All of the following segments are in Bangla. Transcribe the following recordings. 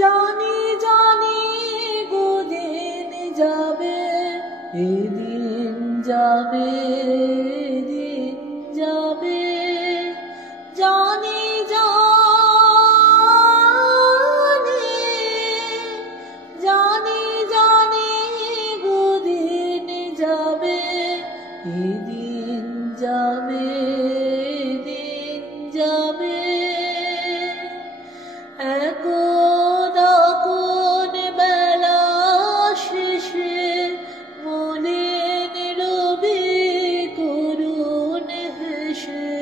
জানি জানি গোদিন যাবে, এদিন যাবে, দিন যাবে, জানি জানি, জানি জানি গোদিন যাবে, এদিন যাবে, দিন যাবে। একদা কোন বেলা শেষে মলিন রবি করুণ হেসে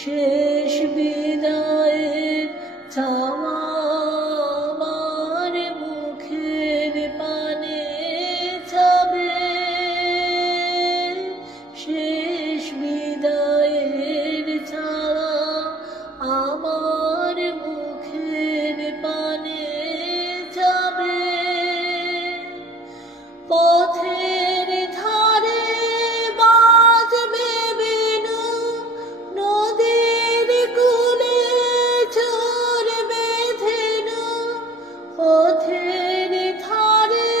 শেষ বিদায়ের ছাওয়া আমার মুখের পানে ছাবে, শেষ বিদায়ের ছাওয়া আমার মুখের পানে ছাবে। পথের ধারে বাজবে বেণু, নদীর কূলে চড়বে ধেনু, পথের ধারে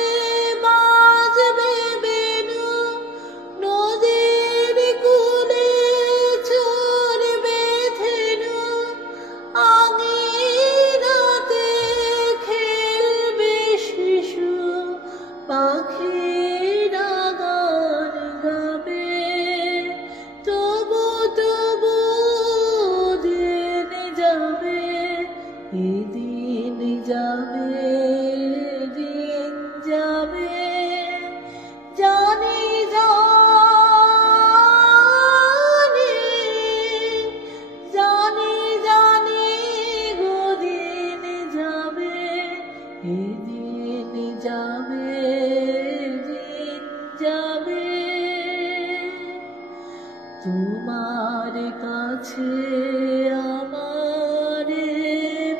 বাজবে বেণু, নদীর কূলে চড়বে ধেনু, আঙিনাতে খেলবে শিশু, পাখিরা গান গাবে। তবু তবু দিন যাবে, এদিন যাবে, দিন যাবে, জানি জানি, জানি জানি গোদিন যাবে, এদিন যাবে, দিন যাবে। তোমার কাছে আমার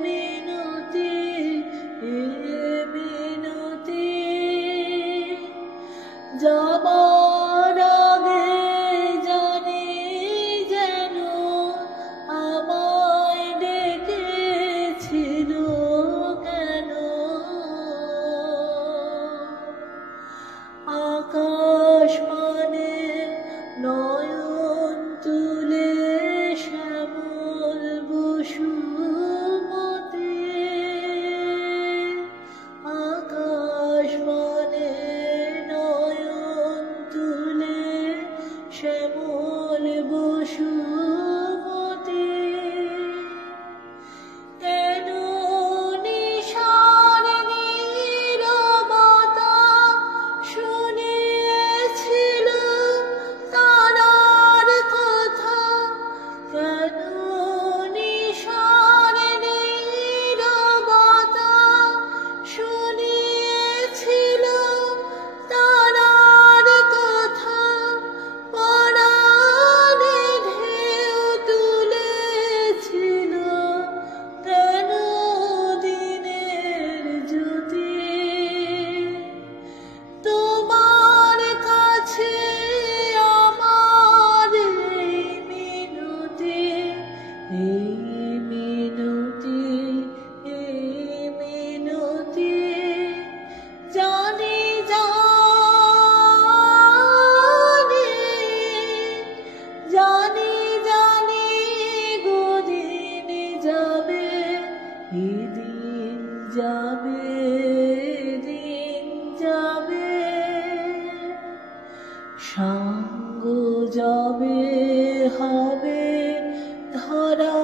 মিনতি, মিনতি, যাবার আগে জানি যেন আমায় ডেকেছিল কেন। আকাশ পানে নয়ন তুলে শ্যামল বসুমতী, আকাশ পানে নয়ন তুলে শ্যামল বসুমতী। কেন নিশার নীরবতা শুনিয়েছিল তারার কথা, কেন নিশার নীরবতা শুনিয়েছিল তারার কথা, পরাণে ঢেউ তুলেছিল কেন দিনের জ্যোতি। তোমার কাছে আমার এই মিনতি, এই মিনতি, এই মিনতি, জানি জানি, জানি জানি গোদিন যাবে, এদিন যাবে, দিন যাবে, সাঙ্গ যাবে হবে ধরা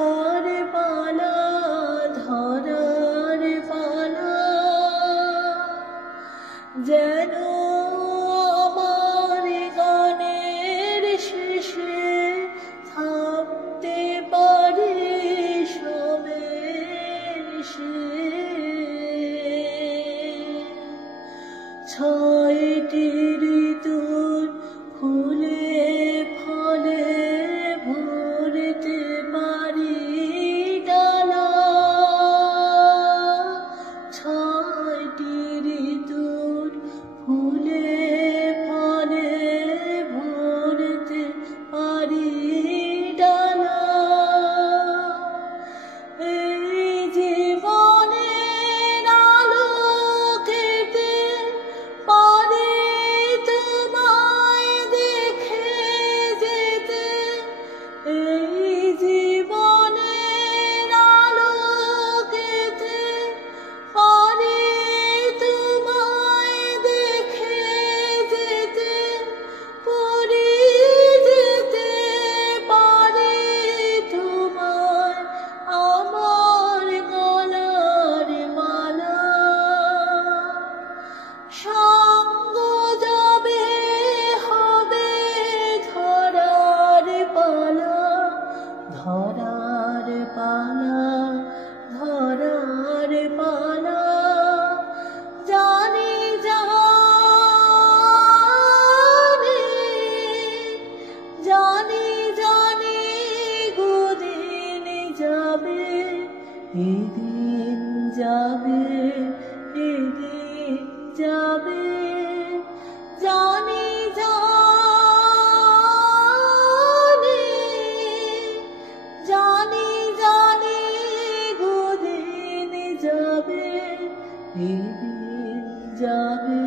ধরার পালা, ধরার পালা। জানি জানি জানি জানি গোদিন যাবে, এদিন যাবে, এদিন যাবে। জানি জানি জানি জানি গোদিন যাবে, এদিন যাবে।